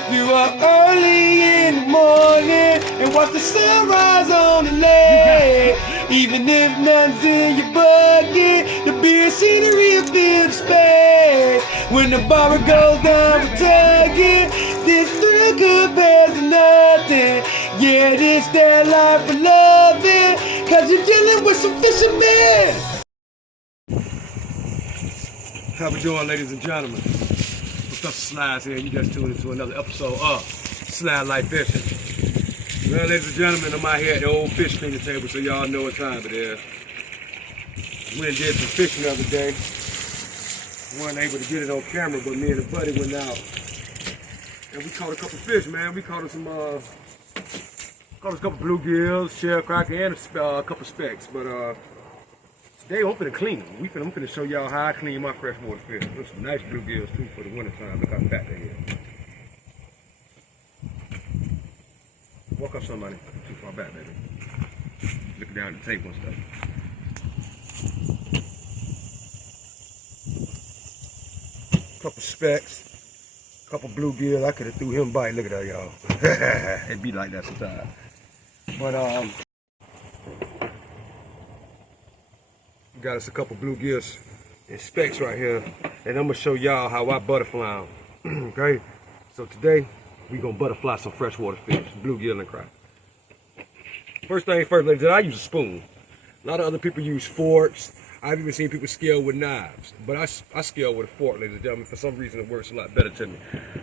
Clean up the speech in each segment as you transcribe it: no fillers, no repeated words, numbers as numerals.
If you are early in the morning and watch the sunrise on the lake, even if none's in your bucket, the beer scenery will fill the space. When the bar goes down for tugging, this thrill compares to nothing. Yeah, this that life for loving, cause you're dealing with some fishermen. How we doing, ladies and gentlemen? Pro-Fessor Slabz here. You just tuned into another episode of Slablyfe Fishing. Well, ladies and gentlemen, I'm out here at the old fish cleaning table, so y'all know what time it is. Went and did some fishing the other day. Wasn't able to get it on camera, but me and a buddy went out and we caught a couple fish, man. We caught us some, caught us a couple bluegills, shell cracker, and a couple specks. But today I'm finna clean them. I'm finna show y'all how I clean my freshwater fish. There's some nice bluegills too for the winter time. Look how fat they is. Walk up somebody. Too far back, baby. Look down at the table and stuff. Couple specks, couple bluegill. I could have threw him a bite. Look at that, y'all. It be like that sometimes. But got us a couple bluegills and specks right here, and I'm gonna show y'all how I butterfly them. Okay, so today we gonna butterfly some freshwater fish, bluegill and crappie. First thing first, ladies, I use a spoon. A lot of other people use forks. I've even seen people scale with knives, but I scale with a fork, ladies and gentlemen. For some reason, it works a lot better to me.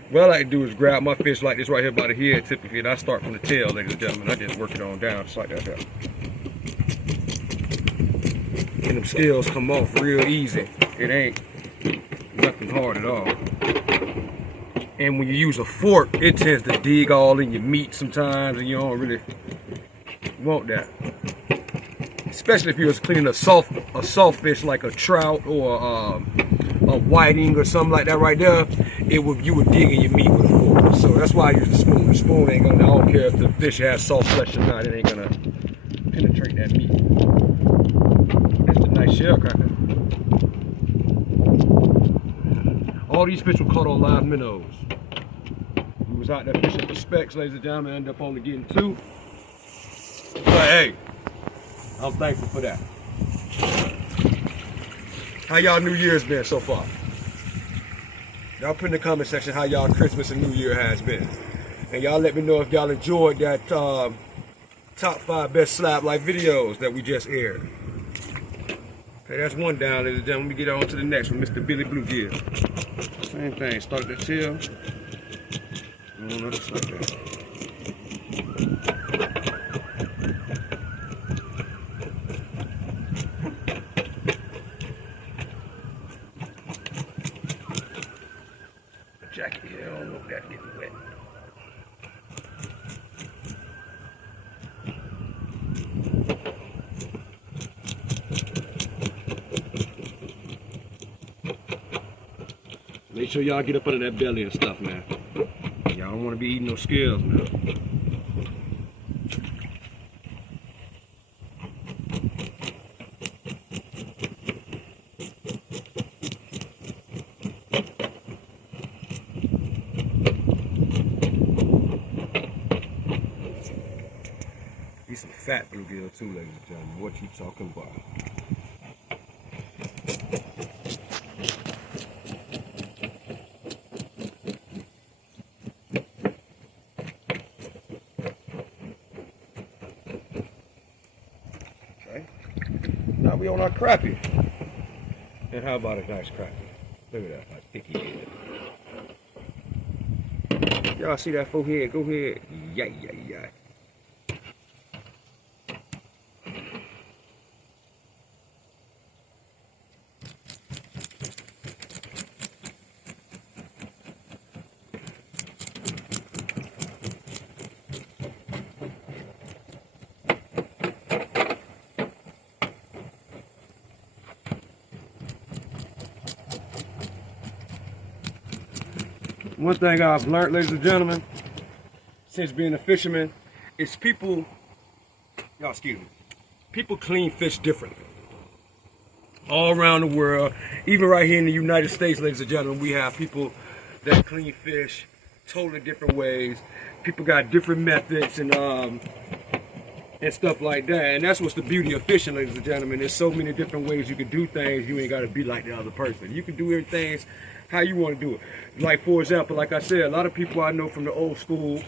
What I like to do is grab my fish like this right here by the head, typically, and I start from the tail, ladies and gentlemen. I just work it on down, just like that there. And them scales come off real easy. It ain't nothing hard at all. And when you use a fork, it tends to dig all in your meat sometimes, and you don't really want that. Especially if you was cleaning a soft fish like a trout or a whiting or something like that right there, you would dig in your meat with a fork. So that's why I use the spoon. The spoon ain't gonna, I don't care if the fish has soft flesh or not, it ain't gonna penetrate that meat. That's the nice shell cracker. All these fish were caught on live minnows. We was out there fishing for specks, ladies and gentlemen, ended up only getting 2. But hey, I'm thankful for that. How y'all New Year's been so far? Y'all put in the comment section how y'all Christmas and New Year has been. And y'all let me know if y'all enjoyed that top 5 best Slablyfe videos that we just aired. Okay, that's one down, ladies and gentlemen. We get on to the next one, Mr. Billy Bluegill. Same thing, start at the tail. On the other side there. Jacket here, I don't know if that's getting wet. Make sure y'all get up under that belly and stuff, man. Y'all don't want to be eating no scales, man. These some fat bluegill too, ladies and gentlemen. What you talking about? Okay. Now we on our crappie. And how about a nice crappie? Look at that, like thicky head. Y'all see that forehead? Go ahead. Yeah, yeah, yeah. One thing I've learned, ladies and gentlemen, since being a fisherman, is people, y'all excuse me, people clean fish differently. All around the world, even right here in the United States, ladies and gentlemen, we have people that clean fish totally different ways. People got different methods and stuff like that. And that's what's the beauty of fishing, ladies and gentlemen. There's so many different ways you can do things. You ain't got to be like the other person. You can do everything how you want to do it. Like, for example, like I said, a lot of people I know from the old school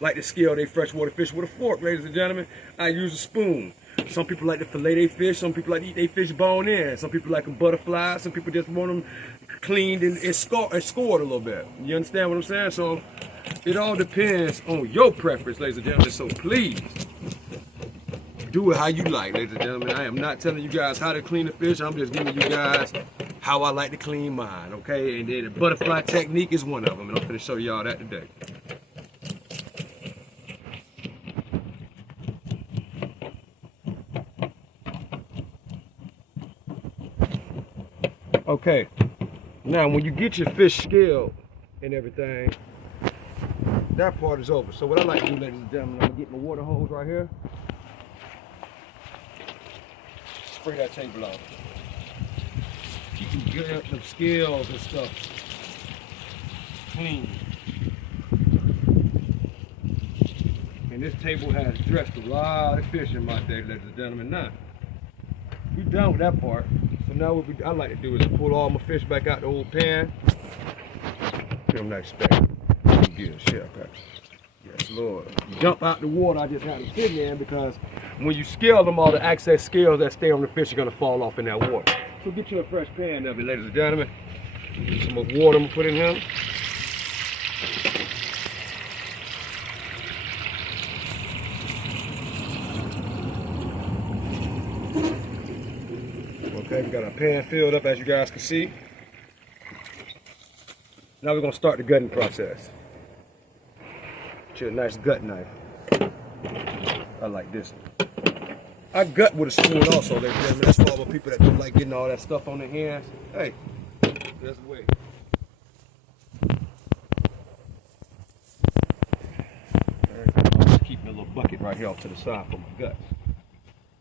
like to scale their freshwater fish with a fork, ladies and gentlemen. I use a spoon. Some people like to fillet their fish. Some people like to eat their fish bone in. Some people like them butterfly. Some people just want them cleaned and scored a little bit. You understand what I'm saying? So it all depends on your preference, ladies and gentlemen. So please, do it how you like, ladies and gentlemen. I am not telling you guys how to clean the fish. I'm just giving you guys how I like to clean mine, okay? And then the butterfly technique is one of them, and I'm going to show y'all that today. Okay, now when you get your fish scaled and everything, that part is over. So what I like to do, ladies and gentlemen, I'm going to get my water hose right here. Spray that table off. You can get up some scales and stuff clean. And this table has dressed a lot of fish in my day, ladies and gentlemen. Now, we done with that part. So now what I like to do is pull all my fish back out the old pan. Get them nice back. Good shit, okay. Yes, Lord. Dump out the water I just had them sitting in, because when you scale them, all the excess scales that stay on the fish are going to fall off in that water. So get you a fresh pan of it, ladies and gentlemen. Some more water I'm going to put in here. Okay, we got our pan filled up, as you guys can see. Now we're going to start the gutting process. Get you a nice gut knife. I like this one. I gut with a spoon also, ladies and gentlemen. That's for all the people that don't like getting all that stuff on their hands. Hey, that's the way. I'm just keeping a little bucket right here off to the side for my guts.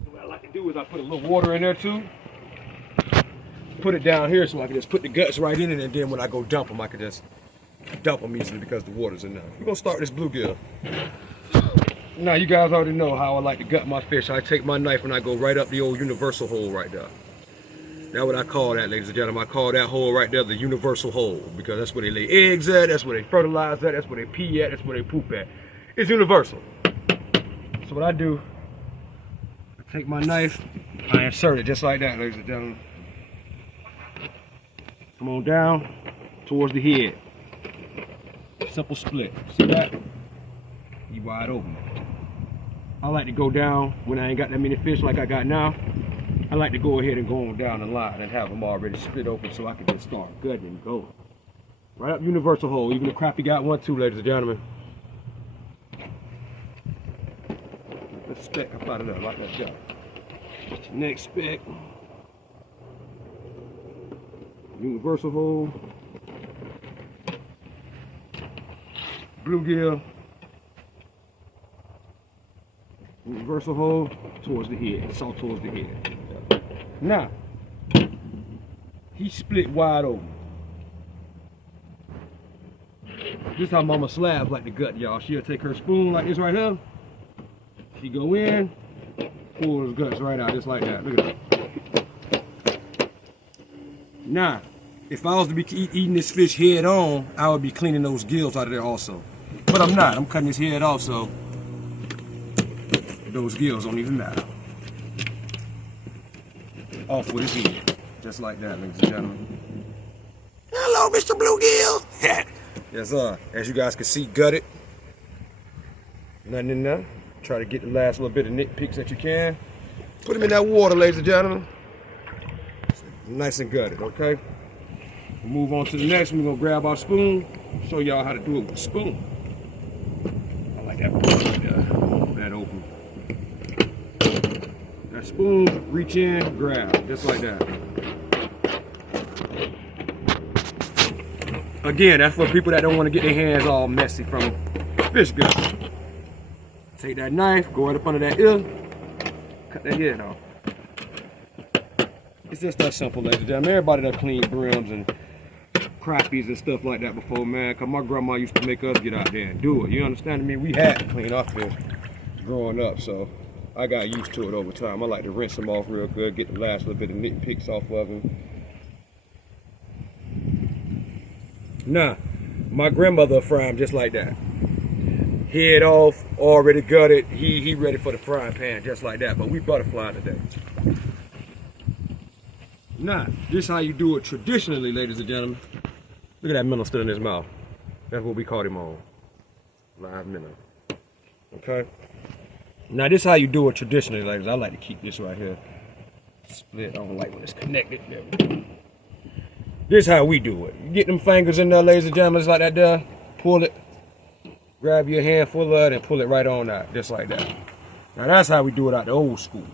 So what I like to do is I put a little water in there too. Put it down here so I can just put the guts right in it, and then when I go dump them, I can just dump them easily because the water's enough. We're gonna start this bluegill. Now you guys already know how I like to gut my fish. I take my knife and I go right up the old universal hole right there. That's what I call that, ladies and gentlemen. I call that hole right there the universal hole, because that's where they lay eggs at, that's where they fertilize at, that's where they pee at, that's where they poop at. It's universal. So what I do, I take my knife, I insert it just like that, ladies and gentlemen. Come on down towards the head. Simple split. See that? You wide open. I like to go down when I ain't got that many fish like I got now. I like to go ahead and go on down the line and have them already split open so I can just start gutting and going. Right up universal hole. Even the crappie got one too, ladies and gentlemen. Let's speck up out of there like that down. Next speck. Universal hole. Bluegill. Universal hole towards the head. It's all towards the head. Now, he split wide open. This is how Mama Slabz like to gut, y'all. She'll take her spoon like this right here. She go in, pull those guts right out, just like that. Look at that. Now, if I was to be eating this fish head on, I would be cleaning those gills out of there also. But I'm not. I'm cutting his head off, so those gills don't even matter. Off with his head. Just like that, ladies and gentlemen. Hello, Mr. Bluegill. Yes, sir. As you guys can see, gutted. Nothing in there. Try to get the last little bit of nitpicks that you can. Put them in that water, ladies and gentlemen. Nice and gutted, okay? We'll move on to the next one. We're going to grab our spoon. Show y'all how to do it with a spoon. I like that right there. That open. That spoon, reach in, grab, just like that. Again, that's for people that don't want to get their hands all messy from fish guts. Take that knife, go right up under that ear, cut that head off. It's just that simple, ladies and gentlemen. Everybody that clean brims and crappies and stuff like that before, man. Cause my grandma used to make us get out there and do it. You understand me? We had to clean our fish growing up, so I got used to it over time. I like to rinse them off real good, get the last little bit of nitpicks off of them. Nah, my grandmother fry them just like that. Head off, already gutted. He ready for the frying pan just like that. But we butterfly today. Nah, this is how you do it traditionally, ladies and gentlemen. Look at that minnow still in his mouth. That's what we caught him on. Live minnow. Okay? Now this is how you do it traditionally, ladies. I like to keep this right here split. I don't like when it's connected. There we go. This is how we do it. You get them fingers in there, ladies and gentlemen, just like that there. Pull it. Grab your handful of it and pull it right on out, just like that. Now that's how we do it out the old school.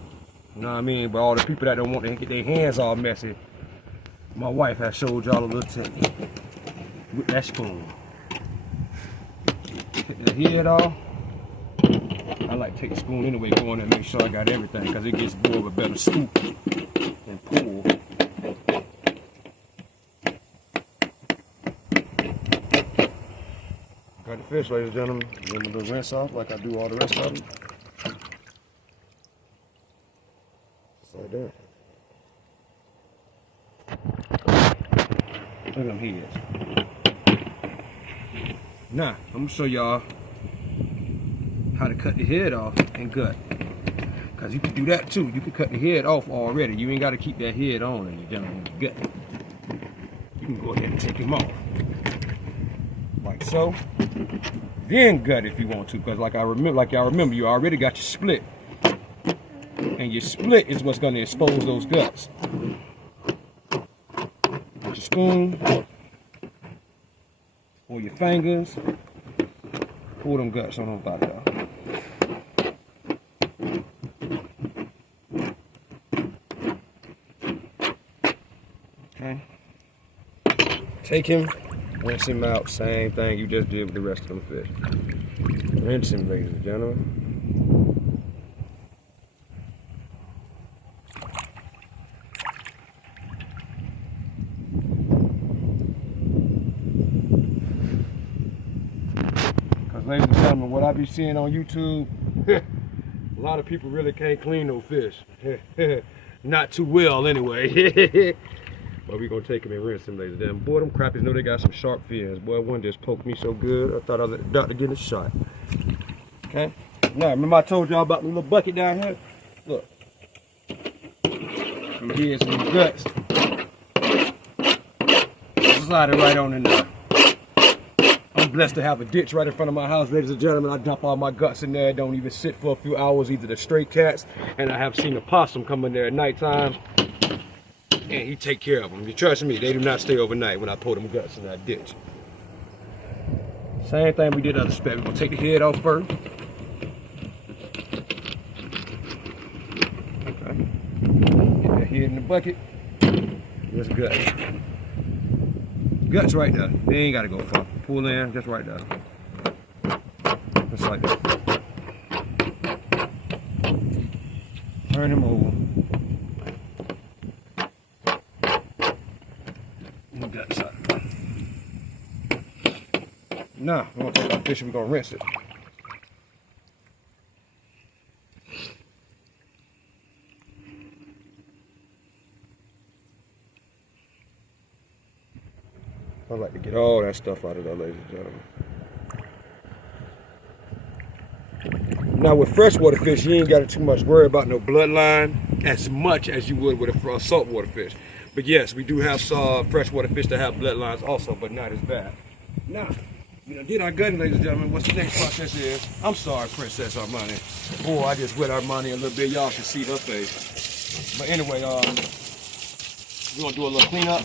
You know what I mean? But all the people that don't want to get their hands all messy, my wife has showed y'all a little technique with that spoon. Take the head off. I like to take the spoon anyway, go on and make sure I got everything, because it gets more of a better scoop and pull. Got the fish, ladies and gentlemen. Give them a little rinse off like I do all the rest of them. Just like that. Look at them heads. Now, I'm going to show y'all how to cut the head off and gut. Because you can do that too. You can cut the head off already. You ain't got to keep that head on, ladies and gentlemen. Gut. You can go ahead and take him off. Like so. Then gut if you want to, because like y'all remember, you already got your split. And your split is what's going to expose those guts. With your spoon or your fingers, pull them guts on them body off. Okay. Take him. Rinse him out, same thing you just did with the rest of them fish. Rinse him, ladies and gentlemen. Because ladies and gentlemen, what I be seeing on YouTube, a lot of people really can't clean no fish. Not too well anyway. But we're going to take him and rinse him, ladies and gentlemen. Boy, them crappies know they got some sharp fins. Boy, one just poked me so good, I thought I was about to get a shot. Okay? Now, remember I told y'all about the little bucket down here? Look. Some heads and some guts. Slide it right on in there. I'm blessed to have a ditch right in front of my house, ladies and gentlemen. I dump all my guts in there. Don't even sit for a few hours, either the stray cats, and I have seen a possum come in there at nighttime. And he take care of them. You trust me, they do not stay overnight when I pull them guts in that ditch. Same thing we did other spec. We're gonna take the head off first. Okay. Get that head in the bucket. Just guts. Guts right there. They ain't gotta go far. Pull in, just right there. Just like that. Turn him over. Guts out. Now, we're going to take our fish and we're going to rinse it. I like to get all that stuff out of there, ladies and gentlemen. Now, with freshwater fish, you ain't got to too much worry about no bloodline as much as you would with a saltwater fish. But yes, we do have freshwater fish that have bloodlines also, but not as bad. Now, you know, did our gutting, ladies and gentlemen. What's the next process is? I'm sorry, Princess Armani. Boy, I just wet Armani a little bit. Y'all can see her face. But anyway, we're gonna do a little cleanup.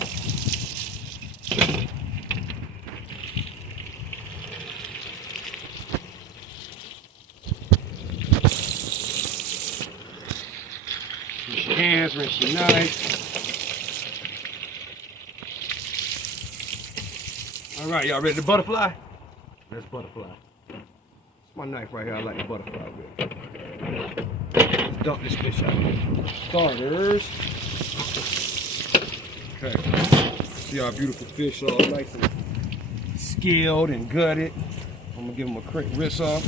Rinse your hands, rinse your knife. All right, y'all ready to butterfly? Let's butterfly. It's my knife right here. I like to butterfly with. Let's dump this fish out. Starters. Okay. See our beautiful fish all nice and scaled and gutted. I'm gonna give him a quick rinse off.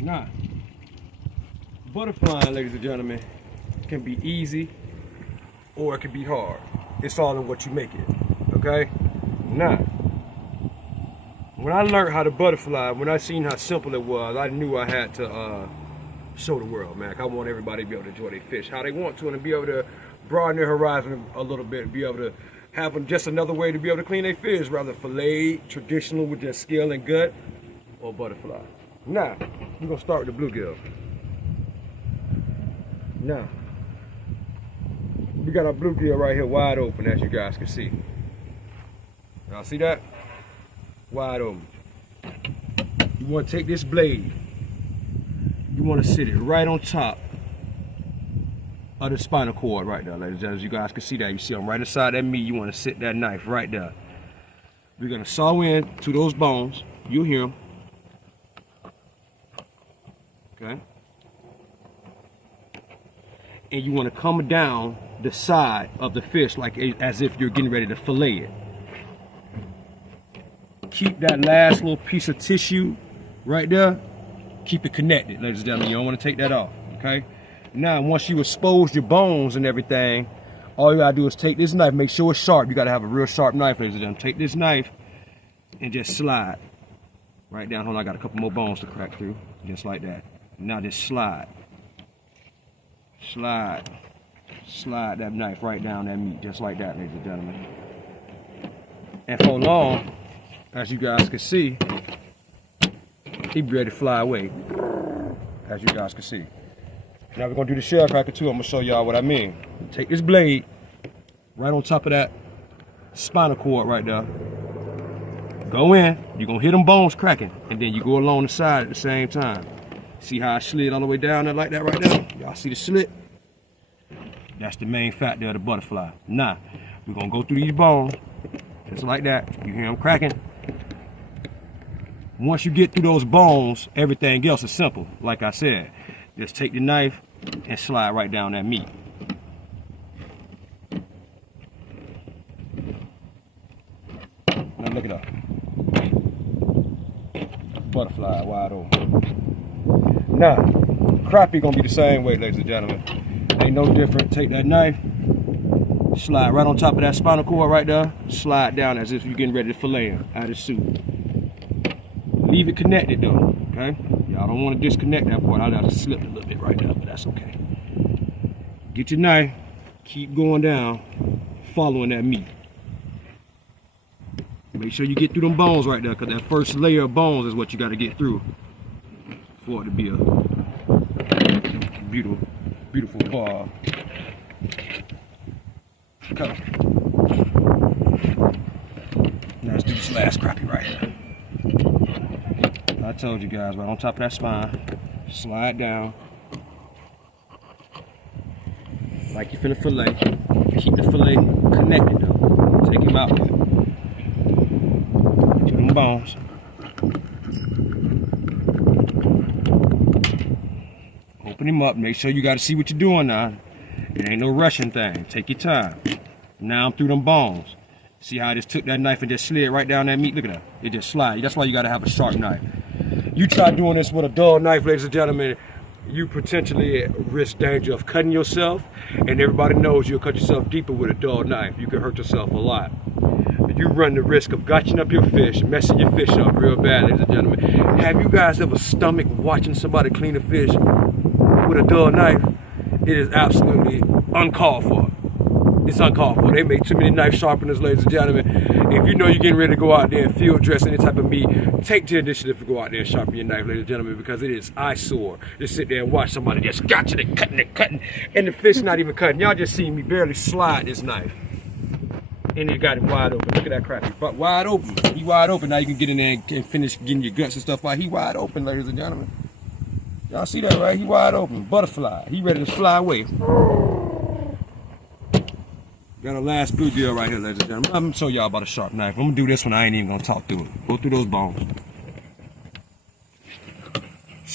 Now, butterflying, ladies and gentlemen, can be easy or it can be hard. It's all in what you make it, okay? Now, when I learned how to butterfly, when I seen how simple it was, I knew I had to show the world, man. I want everybody to be able to enjoy their fish how they want to, and to be able to broaden their horizon a little bit, and be able to have just another way to be able to clean their fish, rather filleted, traditional with their scale and gut, or butterfly. Now, we're gonna start with the bluegill. Now, we got our bluegill right here wide open, as you guys can see. Y'all see that? Wide open. You want to take this blade, you want to sit it right on top of the spinal cord right there, ladies and gentlemen. As you guys can see that, you see them right inside that meat. You want to sit that knife right there. We're gonna saw in to those bones. You'll hear them. Okay. And you want to come down the side of the fish like as if you're getting ready to fillet it. Keep that last little piece of tissue right there. Keep it connected, ladies and gentlemen. You don't want to take that off, okay? Now, once you expose your bones and everything, all you gotta do is take this knife, make sure it's sharp. You gotta have a real sharp knife, ladies and gentlemen. Take this knife and just slide right down. Hold on, I got a couple more bones to crack through, just like that. Now just slide. Slide that knife right down that meat, just like that, ladies and gentlemen. And for long, as you guys can see, he be ready to fly away, as you guys can see. Now we're gonna do the shell cracker too. I'm gonna show y'all what I mean. Take this blade right on top of that spinal cord right there. Go in, you're gonna hear them bones cracking, and then you go along the side at the same time. See how I slid all the way down there like that right there? Y'all see the slit? That's the main factor of the butterfly. Now, we're gonna go through these bones, just like that. You hear them cracking? Once you get through those bones, everything else is simple. Like I said, just take the knife and slide right down that meat. Now look it up. Butterfly wide open. Now, crappie gonna be the same way, ladies and gentlemen. Ain't no different. Take that knife, slide right on top of that spinal cord right there, slide down as if you're getting ready to fillet him out of the suit. Leave it connected though, okay? Y'all don't want to disconnect that part. I'll have to slip a little bit right there, but that's okay. Get your knife, keep going down, following that meat. Make sure you get through them bones right there, because that first layer of bones is what you got to get through for it to be a beautiful, beautiful bar. Okay. Now let's do this last crappie right here. I told you guys, right on top of that spine, slide down like you finna fillet. Keep the fillet connected though. Take him out to them bones. Open him up. Make sure you got to see what you're doing now. It ain't no rushing thing. Take your time. Now I'm through them bones. See how I just took that knife and just slid right down that meat? Look at that. It just slides. That's why you got to have a sharp knife. You try doing this with a dull knife, ladies and gentlemen, you potentially risk danger of cutting yourself, and everybody knows you'll cut yourself deeper with a dull knife. You can hurt yourself a lot. You run the risk of gotching up your fish, messing your fish up real bad, ladies and gentlemen. Have you guys ever stomached watching somebody clean a fish with a dull knife? It is absolutely uncalled for. It's uncalled for. They make too many knife sharpeners, ladies and gentlemen. If you know you're getting ready to go out there and field dress any type of meat, take the initiative to go out there and sharpen your knife, ladies and gentlemen, because it is eyesore to sit there and watch somebody just gotching it, cutting, and the fish not even cutting. Y'all just seen me barely slide this knife. And he got it wide open. Look at that crappie. But wide open. He wide open. Now you can get in there and finish getting your guts and stuff out. He wide open, ladies and gentlemen. Y'all see that, right? He wide open. Butterfly. He ready to fly away. Got a last bluegill right here, ladies and gentlemen. I'm gonna show y'all about a sharp knife. I'm gonna do this one. I ain't even gonna talk through it. Go through those bones.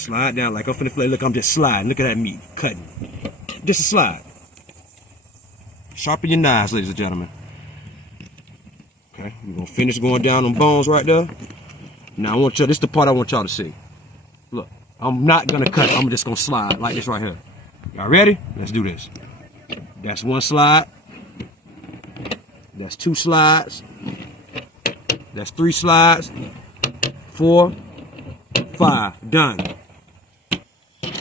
Slide down like I'm finna play. Look, I'm just sliding. Look at that meat cutting. Just a slide. Sharpen your knives, ladies and gentlemen. Okay, we're gonna finish going down on bones right there. Now I want y'all, this is the part I want y'all to see. Look, I'm not gonna cut, I'm just gonna slide like this right here. Y'all ready? Let's do this. That's one slide. That's two slides. That's three slides. 4, 5, done.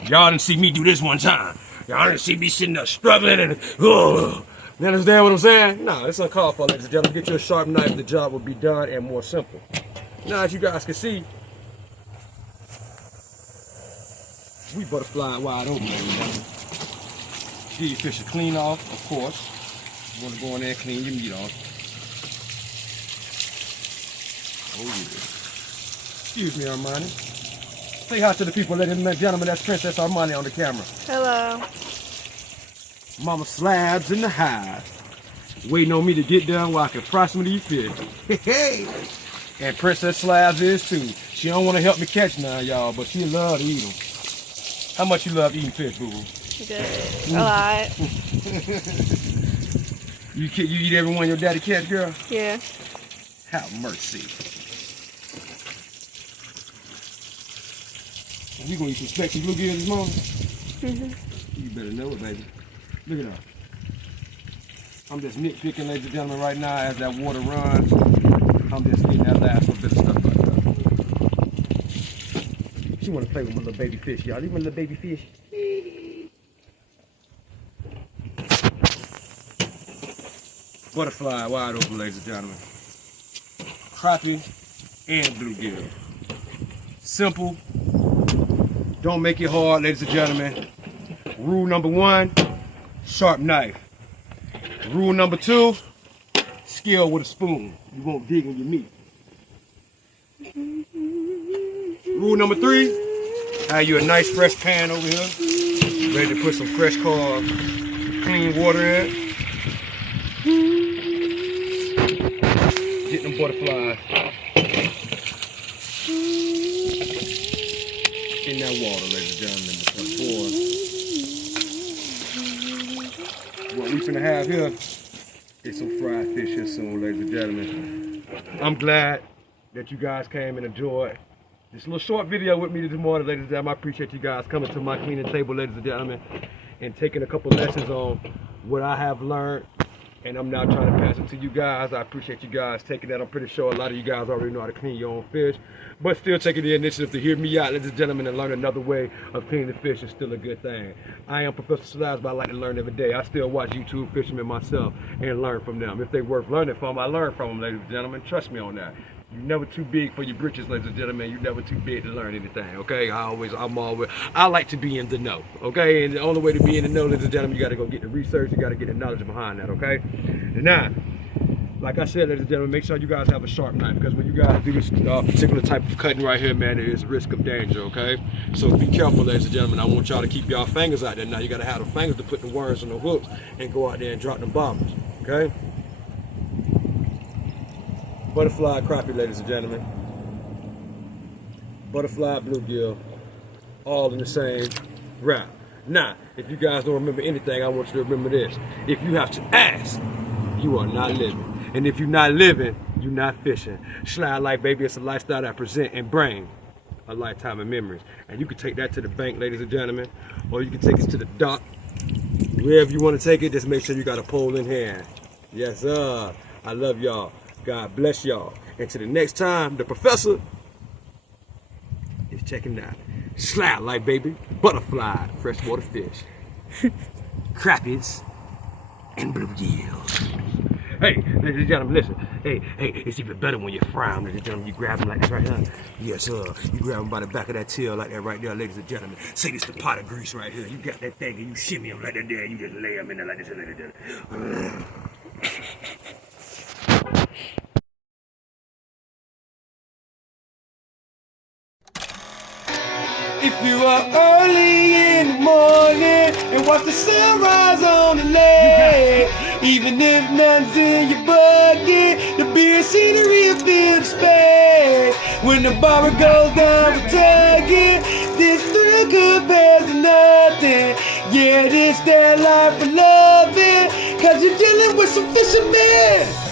Y'all didn't see me do this one time. Y'all didn't see me sitting there struggling and, you understand what I'm saying? No, it's uncalled for, ladies and gentlemen. Get you a sharp knife, the job will be done and more simple. Now, as you guys can see, we butterfly wide open, ladies and gentlemen. Get your fish clean off, of course. You want to go in there and clean your meat off. Oh, yeah. Excuse me, Armani. Say hi to the people, ladies and gentlemen. That's Princess Armani on the camera. Hello. Mama Slabz in the hive, waiting on me to get done while I can fry some of these fish. Hey, and Princess Slabz is too. She don't want to help me catch none, y'all, but she love to eat them. How much you love eating fish, boo-boo? Good. A lot. You eat every one your daddy catch, girl? Yeah. Have mercy. We gonna eat some speckled bluegill this morning? You better know it, baby. Look at that. I'm just nitpicking, ladies and gentlemen, right now as that water runs. I'm just getting that last little bit of stuff right there. She want to play with my little baby fish, y'all. These my little baby fish. Butterfly wide open, ladies and gentlemen. Crappie and bluegill. Simple. Don't make it hard, ladies and gentlemen. Rule number 1. Sharp knife. Rule number 2, skill with a spoon. You won't dig in your meat. Rule number 3, have you a nice fresh pan over here, ready to put some fresh carved, clean water in. Get them butterflies in that water, ladies and gentlemen, before. What we finna have here is some fried fish here soon, ladies and gentlemen. I'm glad that you guys came and enjoyed this little short video with me this morning, ladies and gentlemen. I appreciate you guys coming to my cleaning table, ladies and gentlemen, and taking a couple lessons on what I have learned. And I'm now trying to pass it to you guys. I appreciate you guys taking that. I'm pretty sure a lot of you guys already know how to clean your own fish, but still taking the initiative to hear me out, ladies and gentlemen, and learn another way of cleaning the fish is still a good thing. I am Pro-Fessor Slabz, but I like to learn every day. I still watch YouTube fishermen myself and learn from them. If they worth learning from, I learn from them, ladies and gentlemen. Trust me on that. You're never too big for your britches, ladies and gentlemen. You're never too big to learn anything, okay? I like to be in the know, okay? And the only way to be in the know, ladies and gentlemen, you got to go get the research. You got to get the knowledge behind that, okay? And now, like I said, ladies and gentlemen, make sure you guys have a sharp knife, because when you guys do this particular type of cutting right here, man, there is a risk of danger, okay? So be careful, ladies and gentlemen. I want y'all to keep y'all fingers out there. Now you got to have the fingers to put the worms on the hooks and go out there and drop them bobbers, okay? Butterfly crappie, ladies and gentlemen. Butterfly bluegill, all in the same wrap. Now, if you guys don't remember anything, I want you to remember this. If you have to ask, you are not living. And if you're not living, you're not fishing. Slablyfe, baby, it's a lifestyle that present and bring a lifetime of memories. And you can take that to the bank, ladies and gentlemen, or you can take it to the dock. Wherever you want to take it, just make sure you got a pole in hand. Yes, sir. I love y'all. God bless y'all. Until the next time, the Pro-Fessor is checking out. Slablyfe, baby. Butterfly, freshwater fish. Crappies and bluegill. Hey, ladies and gentlemen, listen. Hey, it's even better when you fry them, ladies and gentlemen. You grab them like this right here. Yes, sir. You grab them by the back of that tail like that right there, ladies and gentlemen. Say this the pot of grease right here. You got that thing and you shimmy them like that there. You just lay them in there like this, ladies and gentlemen. If you are early in the morning and watch the sunrise on the lake, even if none's in your bucket, the beer scenery will fill the space. When the barber goes down with tugging, this compares to nothing. Yeah, this that life for loving. Cause you're dealing with some fishermen.